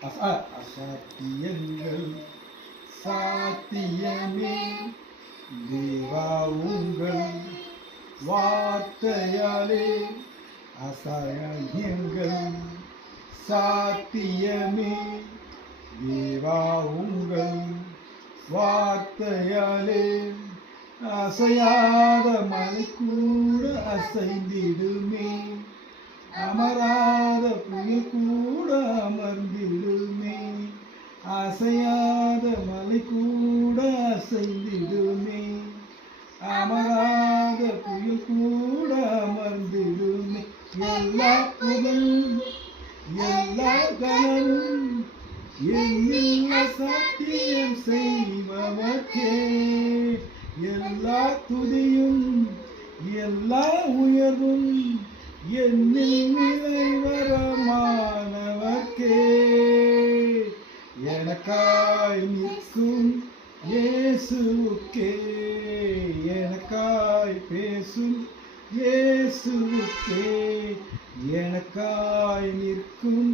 அசாத்தியங்கள் சாத்தியமே தேவா உங்கள் வார்த்தையாலே அசாத்தியங்கள் சாத்தியமே தேவா உங்கள் வார்த்தையாலே அசையாத மலை கூட அசைந்திடுமே அமராத புயல் கூட அமர்ந்திடுமே அசையாத மலை கூட அசைந்திடுமே அமராத புயல் கூட அமர்ந்திடுமே எல்லா புகழும் எல்லா கனவும் எல்லா சத்தியம் செய்பவர்க்கே எல்லா துதியும் எல்லா உயர்வும் என்னில் நிலைவரமானவர்க்கே எனக்காய் நிற்கும் இயேசுவுக்கே எனக்காய் பேசும் இயேசுவுக்கே எனக்காய் நிற்கும்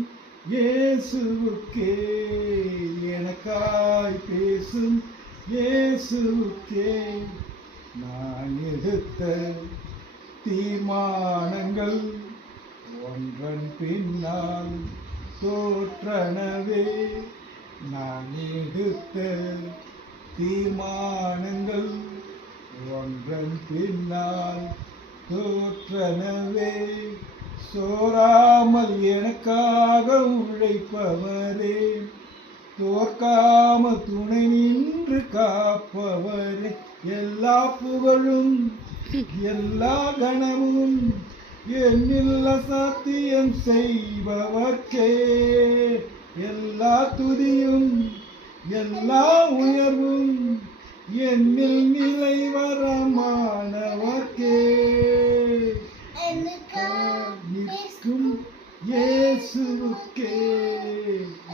இயேசுவுக்கே எனக்காய் பேசும் இயேசுவுக்கே நான் எடுத்த தீர்மானங்கள் ஒன்றன் பின்னால் தோற்றனவே நான் எடுத்த தீர்மானங்கள் ஒன்றன் பின்னால் தோற்றனவே சோராமல் எனக்காக உழைப்பவரே தோற்காமல் துணை நின்று காப்பவரே எல்லா புகழும் எல்லா கணமும் என்னில் சத்தியம் செய்பவர்க்கே எல்லா துதியும் எல்லா உயர்வும் என்னில் நிலைவரமானவர்க்கே நிற்கும் இயேசுவுக்கே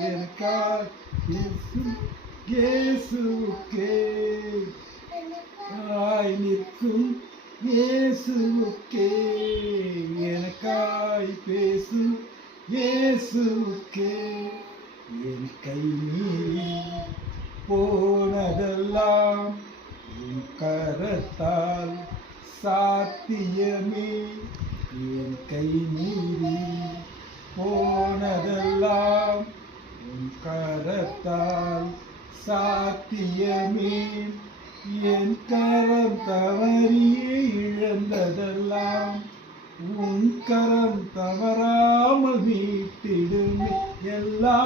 எனக்காய் பேசும் இயேசுவுக்கே நிற்கும் இயேசுவுக்கே எனக்காய் பேசும் இயேசுவுக்கே என் கை மீறி போனதெல்லாம் உன் கரத்தால் சாத்தியமே என் கை மீறி போனதெல்லாம் உன் கரத்தால் சாத்தியமே என் கரம் தவறியே இழந்ததெல்லாம் உன் கரம் தவறாமல் மீட்டிடுமே எல்லா